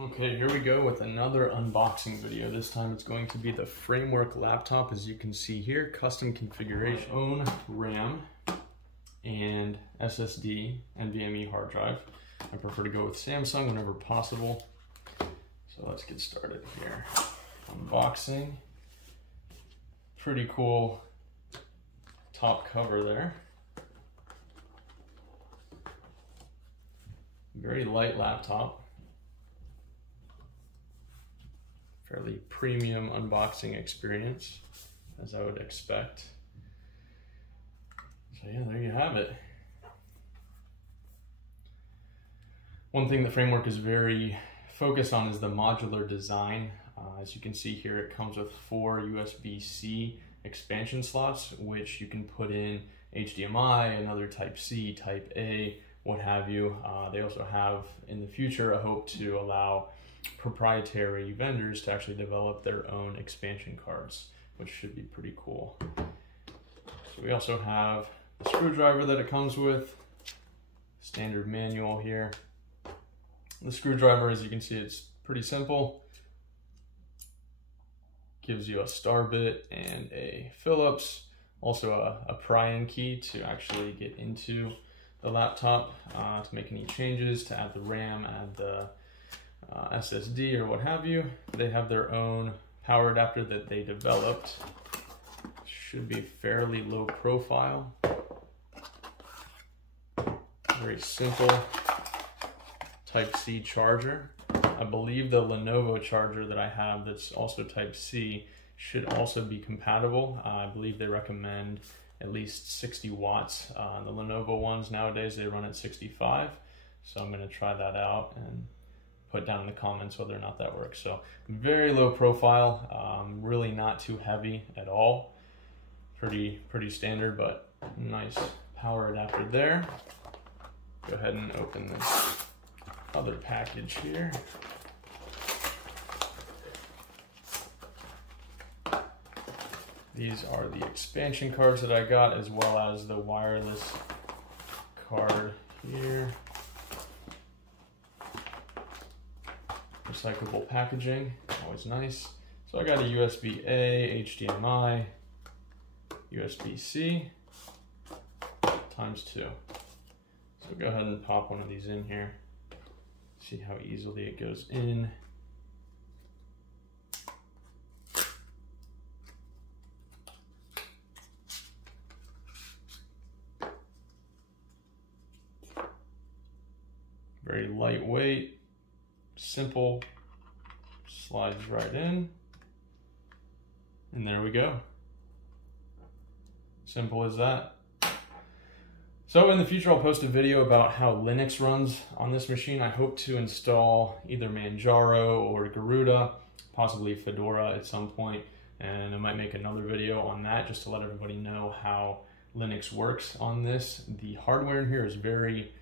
Okay, here we go with another unboxing video. This time it's going to be the Framework laptop. As you can see here, custom configuration, own RAM and SSD, NVMe hard drive. I prefer to go with Samsung whenever possible. So let's get started here. Unboxing. Pretty cool top cover there. Very light laptop. Fairly premium unboxing experience, as I would expect. So yeah, there you have it. One thing the Framework is very focused on is the modular design. As you can see here, it comes with 4 USB-C expansion slots, which you can put in HDMI, another Type-C, Type-A, what have you. They also have, in the future, a hope to allow proprietary vendors to actually develop their own expansion cards, which should be pretty cool. So we also have the screwdriver that it comes with, standard manual here. The screwdriver, as you can see, it's pretty simple. Gives you a star bit and a Phillips, also a pry-in key to actually get into the laptop to make any changes, to add the RAM, add the SSD or what have you. They have their own power adapter that they developed. Should be fairly low profile. Very simple Type-C charger. I believe the Lenovo charger that I have that's also Type-C should also be compatible. I believe they recommend at least 60 watts. The Lenovo ones nowadays, they run at 65. So I'm gonna try that out and put down in the comments whether or not that works. So very low profile, really not too heavy at all. Pretty standard, but nice power adapter there. Go ahead and open this other package here. These are the expansion cards that I got, as well as the wireless card here. Recyclable packaging, always nice. So I got a USB-A, HDMI, USB-C, ×2. So go ahead and pop one of these in here. See how easily it goes in. Very lightweight, simple, slides right in, and there we go. Simple as that. So in the future, I'll post a video about how Linux runs on this machine. I hope to install either Manjaro or Garuda, possibly Fedora at some point, and I might make another video on that just to let everybody know how Linux works on this. The hardware in here is very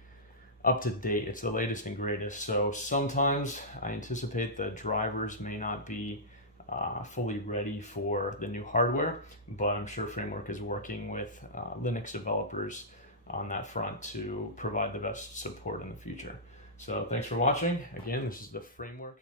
up to date. It's the latest and greatest. So sometimes I anticipate the drivers may not be fully ready for the new hardware, but I'm sure Framework is working with Linux developers on that front to provide the best support in the future. So thanks for watching. Again, this is the Framework.